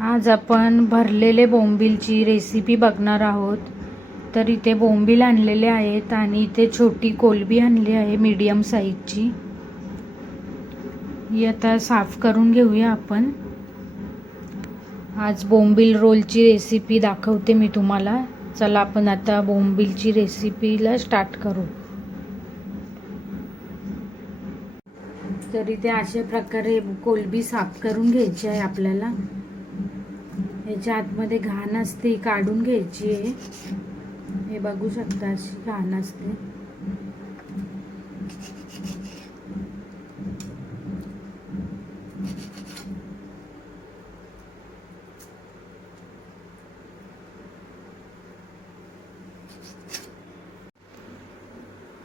आज आपण भरलेले बोंबीलची रेसिपी बघणार आहोत. तर इथे बोंबील आणलेले आहेत आणि इथे छोटी कोलबी आणली आहे मीडियम साईजची ही आता साफ करून घेऊया आपण. आज बोंबील रोलची रेसिपी दाखवते मी तुम्हाला. चला आपण आता बोंबीलची रेसिपीला स्टार्ट करू. तर इथे अशा प्रकारे कोलबी साफ करून घ्यायची आहे आपल्याला. याच्या आतमध्ये घाण असते काढून घ्यायची आहे. हे बघू शकता अशी घाण असते.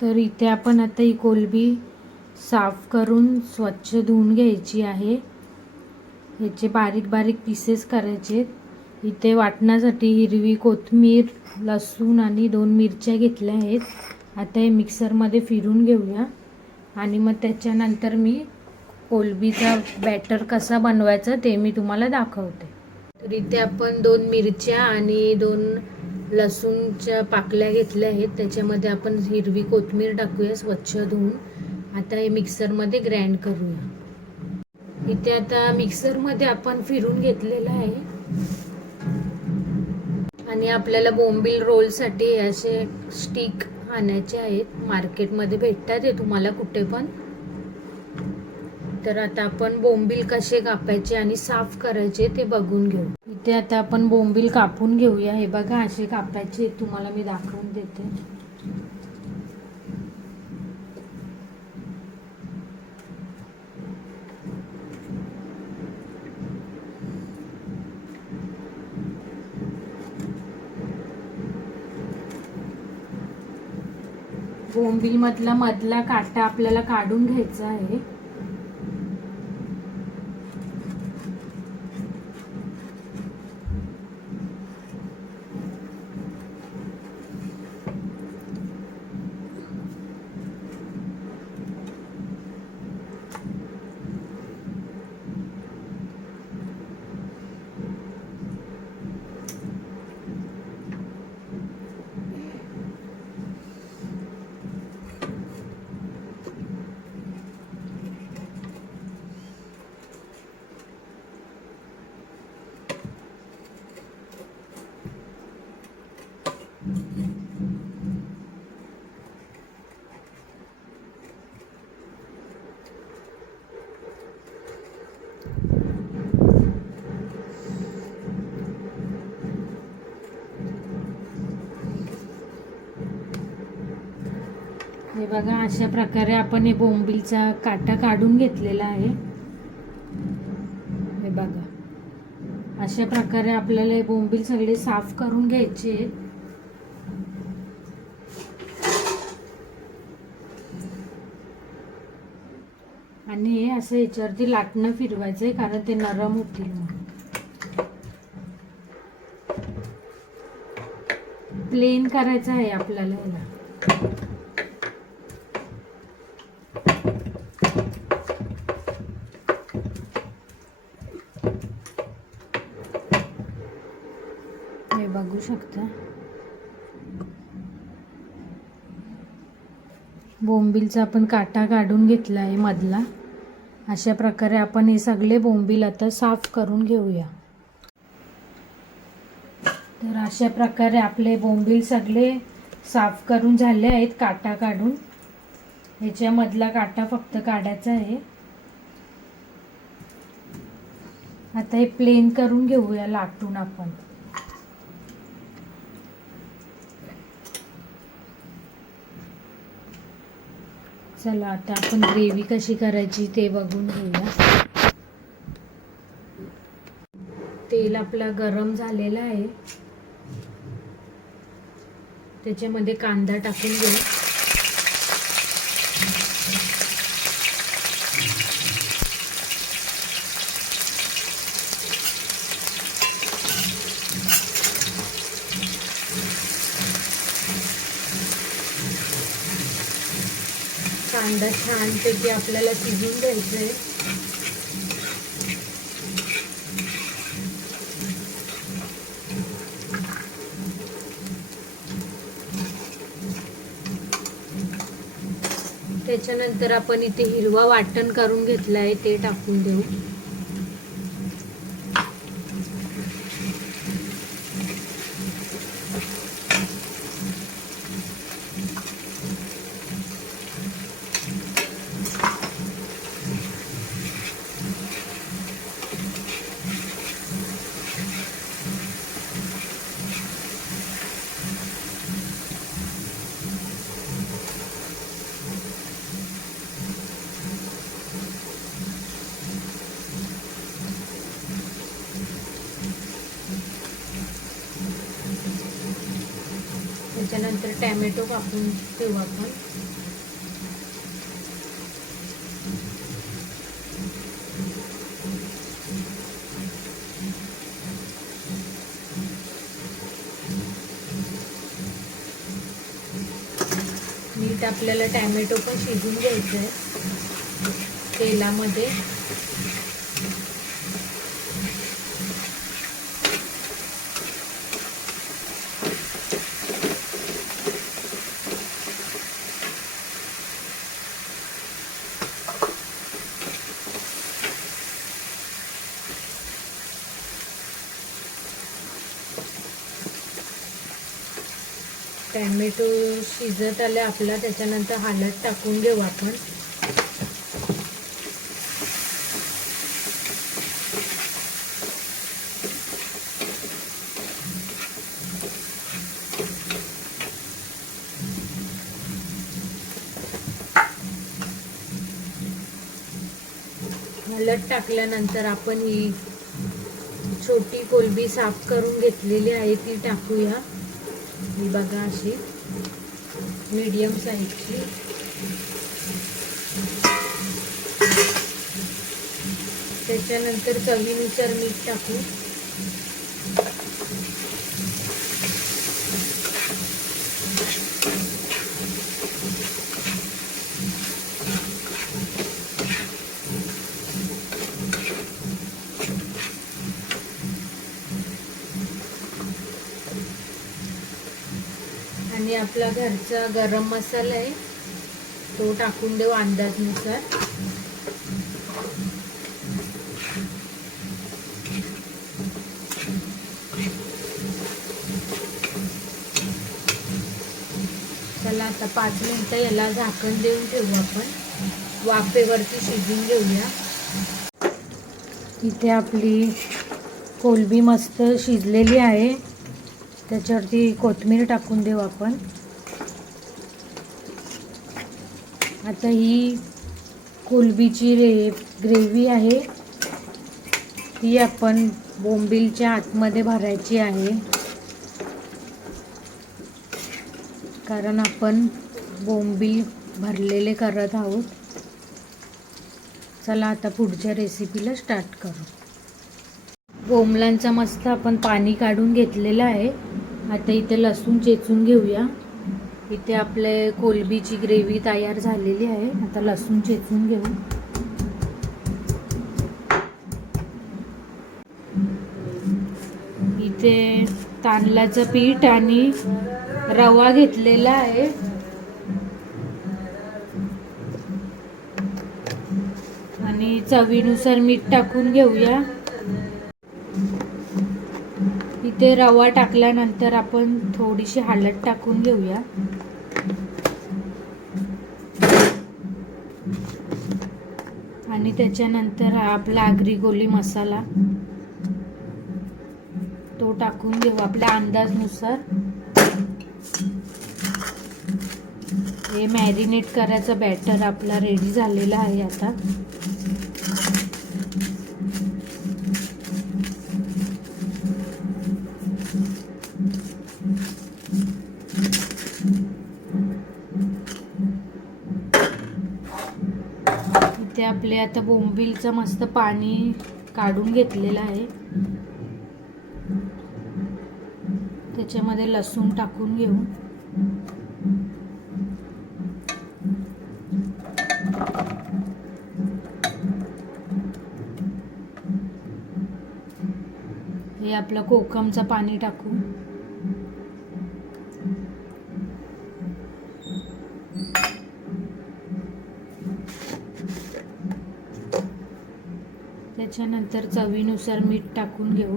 तर इथे आपण आता ही कोलबी साफ करून स्वच्छ धुवून घ्यायची आहे. ह्याचे बारीक बारीक पीसेस करायचे. इथे वाटण्यासाठी हिरवी कोथमीर लसूण आणि दोन मिरच्या घेतल्या आहेत. आता हे मिक्सरमध्ये फिरून घेऊया. आणि मग त्याच्यानंतर मी कोलबीचा बॅटर कसा बनवायचा ते मी तुम्हाला दाखवते. तर इथे आपण दोन मिरच्या आणि दोन लसूणच्या पाकल्या घेतल्या आहेत. त्याच्यामध्ये आपण हिरवी कोथमीर टाकूया स्वच्छ धुवून. आता हे मिक्सरमध्ये ग्राइंड करूया. इथे आता मिक्सरमध्ये आपण फिरून घेतलेलं आहे. आणि आपल्याला बोंबील रोलसाठी असे स्टिक आणायचे आहेत. मार्केटमध्ये भेटतात हे तुम्हाला कुठे पण. तर आता आपण बोंबील कसे कापायचे आणि साफ करायचे ते बघून घेऊ. इथे आता आपण बोंबील कापून घेऊया. हे बघा असे कापायचे तुम्हाला मी दाखवून देते. बोंबील मधला मधला काटा आपल्याला काढून घ्यायचा आहे. हे बघा अशा प्रकारे आपण हे बोंबीलचा काटा काढून घेतलेला आहे हे बघा अशा प्रकारे आपल्याला हे बोंबील सगळे साफ करून घ्यायचे आहेत. आणि हे असं याच्यावरती लाटणं फिरवायचं आहे कारण ते नरम होतील प्लेन करायचं आहे आपल्याला याला. हे बघू शकता. बोंबीलचा आपण काटा काढून घेतला आहे मधला. अशा प्रकारे आपण हे सगळे बोंबील आता साफ करून घेऊया. तर अशा प्रकारे आपले बोंबील सगळे साफ करून झाले आहेत काटा काढून. ह्याच्यामधला काटा फक्त काढायचा आहे. आता हे प्लेन करून घेऊया लाटून आपण. चला आता आपण ग्रेव्ही कशी करायची ते बघून घेऊया. तेल आपला गरम झालेला आहे. त्याच्यामध्ये कांदा टाकून घेऊ. छान पैकी आपल्याला शिजून घ्यायचं आहे त्याच्यानंतर आपण इथे हिरवा वाटण करून घेतला आहे ते टाकून देऊ. त्याच्यानंतर टॅमॅटो कापून ठेवू आपण. नीट आपल्याला टॅमॅटो पण शिजून घ्यायचं आहे तेलामध्ये. टोमॅटो शिजत आले आपला त्याच्यानंतर हळद टाकून घेऊ आपण. हळद टाकल्यानंतर आपण ही छोटी कोलबी साफ करून घेतलेली आहे ती टाकूया. ही बघा अशी. मीडियम साईजची त्याच्यानंतर चवीनुसार मीठ टाकू आणि आपला घरचा गरम मसाला आहे. तो टाकून देऊ अंदाजनुसार. चला आता पाच मिनिटं याला झाकण देऊन ठेवू आपण. वाफेवरती शिजून घेऊया. इथे आपली कोलबी मस्त शिजलेली आहे. त्याच्यावरती कोथिंबीर टाकून देऊ आपण. आता ही कोलबीची रे ग्रेव्ही आहे. ती आपण बोंबिलच्या आतमध्ये भरायची आहे. कारण आपण बोंबील भरलेले करत आहोत. चला आता पुढच्या रेसिपीला स्टार्ट करू. बोंबलांचा मस्त आपण पाणी काढून घेतलेलं आहे. आता इथे लसूण चेचून घेऊया. इथे आपले कोलबीची ग्रेव्ही तयार झालेली आहे. आता लसूण चेचून घेऊ. इथे तांदळाचं पीठ आणि रवा घेतलेला आहे. आणि चवीनुसार मीठ टाकून घेऊया. इथे रवा टाकल्यानंतर आपण थोडीशी हळद टाकून घेऊया. आणि त्याच्यानंतर आपला आगरी गोली मसाला तो टाकून घेऊ आपल्या अंदाजनुसार. हे मॅरिनेट करायचं बॅटर आपला रेडी झालेला आहे आता. आपले आता बोंबिलचं मस्त पाणी काढून घेतलेलं आहे. त्याच्यामध्ये लसूण टाकून घेऊ. हे आपलं कोकमचं पाणी टाकू. त्याच्यानंतर चवीनुसार मीठ टाकून घेऊ.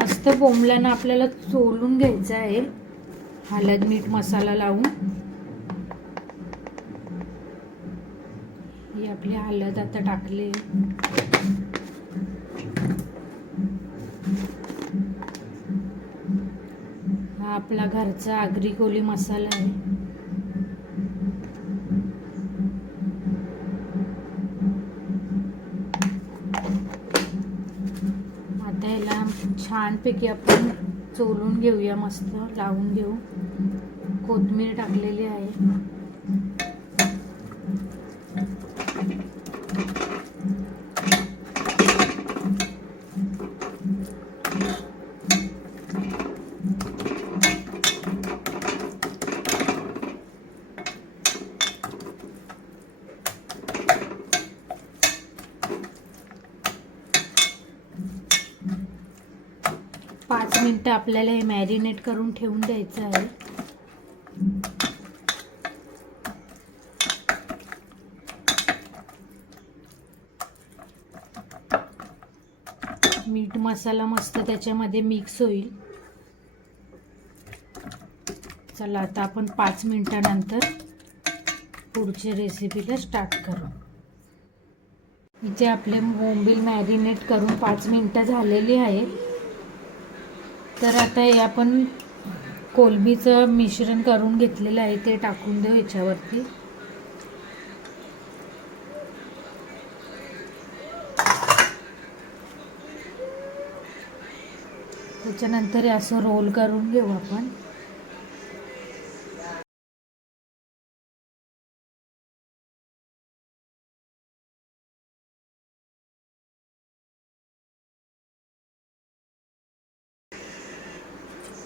मस्त बोंबल्यानं आपल्याला चोलून घ्यायचं आहे. हळद मीठ मसाला लावून. ही आपली हळद आता टाकली. हा आपला घरचा आगरी कोली मसाला आहे आता ह्याला छानपैकी आपण चोलून घेऊया मस्त लावून घेऊ. कोथमीर टाकलेली आहे पाच मिनटं आपल्याला हे मॅरिनेट करून ठेवून द्यायचं आहे. मीठ मसाला मस्त त्याच्यामध्ये मिक्स होईल. चला आता आपण पाच मिनटानंतर पुढच्या रेसिपीला स्टार्ट करू. इथे आपले बोंबील मॅरिनेट करून पाच मिनटं झालेली आहे तर आता हे आपण कोलबीचं मिश्रण करून घेतलेलं आहे ते टाकून देऊ याच्यावरती. त्याच्यानंतर असं रोल करून घेऊ आपण.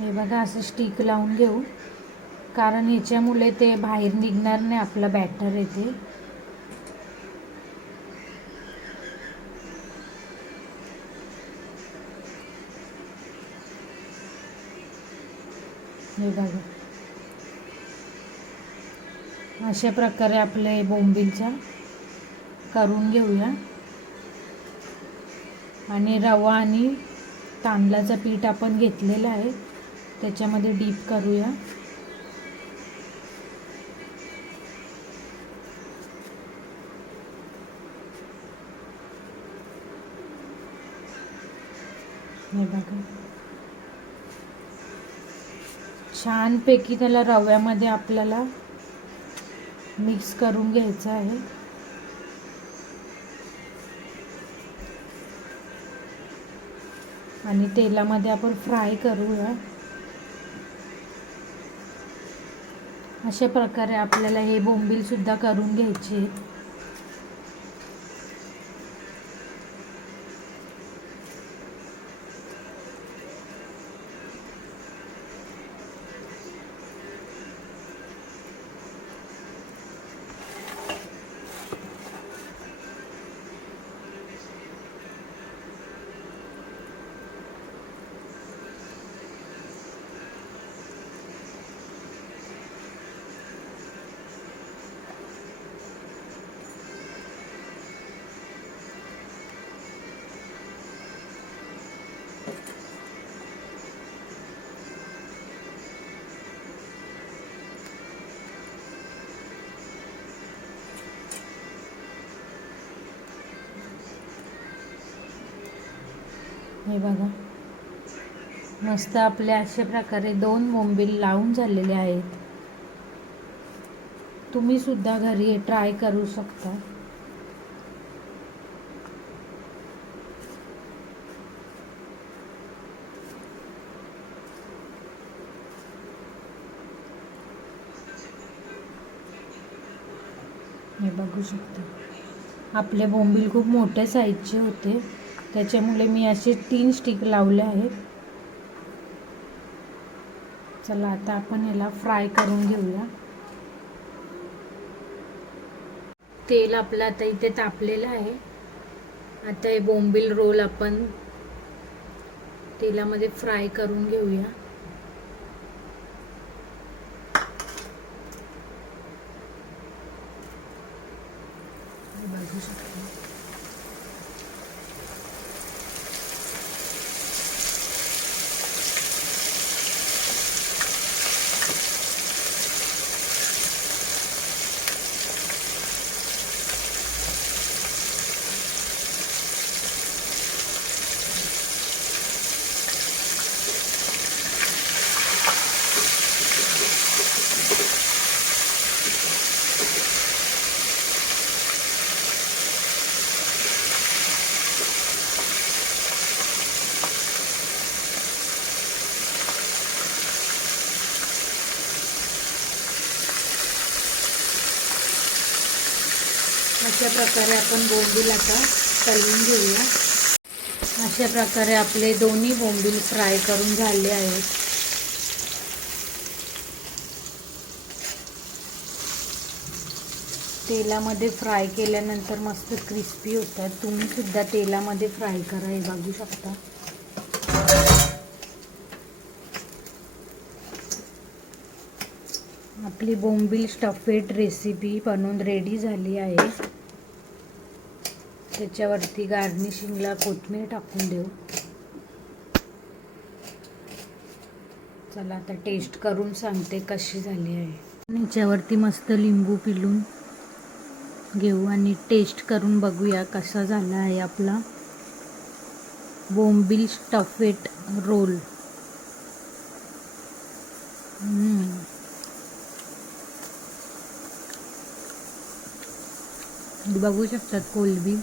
हे बघा असं स्टिक लावून घेऊ. कारण याच्यामुळे ते बाहेर निघणार नाही आपलं बॅटर येते. हे बघा. अशा प्रकारे आपले बोंबिलच्या करून घेऊया. आणि रवा आणि तांदळाचं पीठ आपण घेतलेलं आहे. त्याच्यामध्ये डीप करूया. हे बघा. छानपैकी त्याला रव्यामध्ये आपल्याला मिक्स करून घ्यायचं आहे. आणि तेलामध्ये आपण फ्राय करूया. अशा प्रकारे आपल्याला हे बोंबील सुद्धा करून घ्यायचे आहेत. हे बघा. मस्त आपले अशा प्रकारे दोन बोंबील लावून झालेले आहेत. तुम्ही सुद्धा घरी ट्राय करू शकता. हे बघू शकता. आपले बोंबील खूप मोठ्या साईजचे होते. त्याच्यामुळे मी असे तीन स्टिक लावले आहेत. चला आता आपण याला फ्राय करून घेऊया. तेल आपलं आता इथे तापलेलं आहे. आता हे बोंबील रोल आपण तेलामध्ये फ्राय करून घेऊया. प्रकारे आपण बोंबील आता तळून घेऊया. अशा प्रकारे आपले दोन्ही बोंबील फ्राय करून झाले आहेत. तेलामध्ये फ्राय केल्यानंतर मस्त क्रिस्पी होतात. तुम्ही सुद्धा तेलामध्ये फ्राय करा हे बघू शकता. आपली बोंबील स्टफेड रेसिपी बनवून रेडी झाली आहे. त्याच्यावरती गार्निशिंगला कोथमीर टाकून देऊ. चला आता टेस्ट करून सांगते कशी झाली आहे. याच्यावरती मस्त लिंबू पिलून घेऊ आणि टेस्ट करून बघूया कसा झाला आहे आपला बोंबील स्टफेट रोल बघू शकतात कोलबी.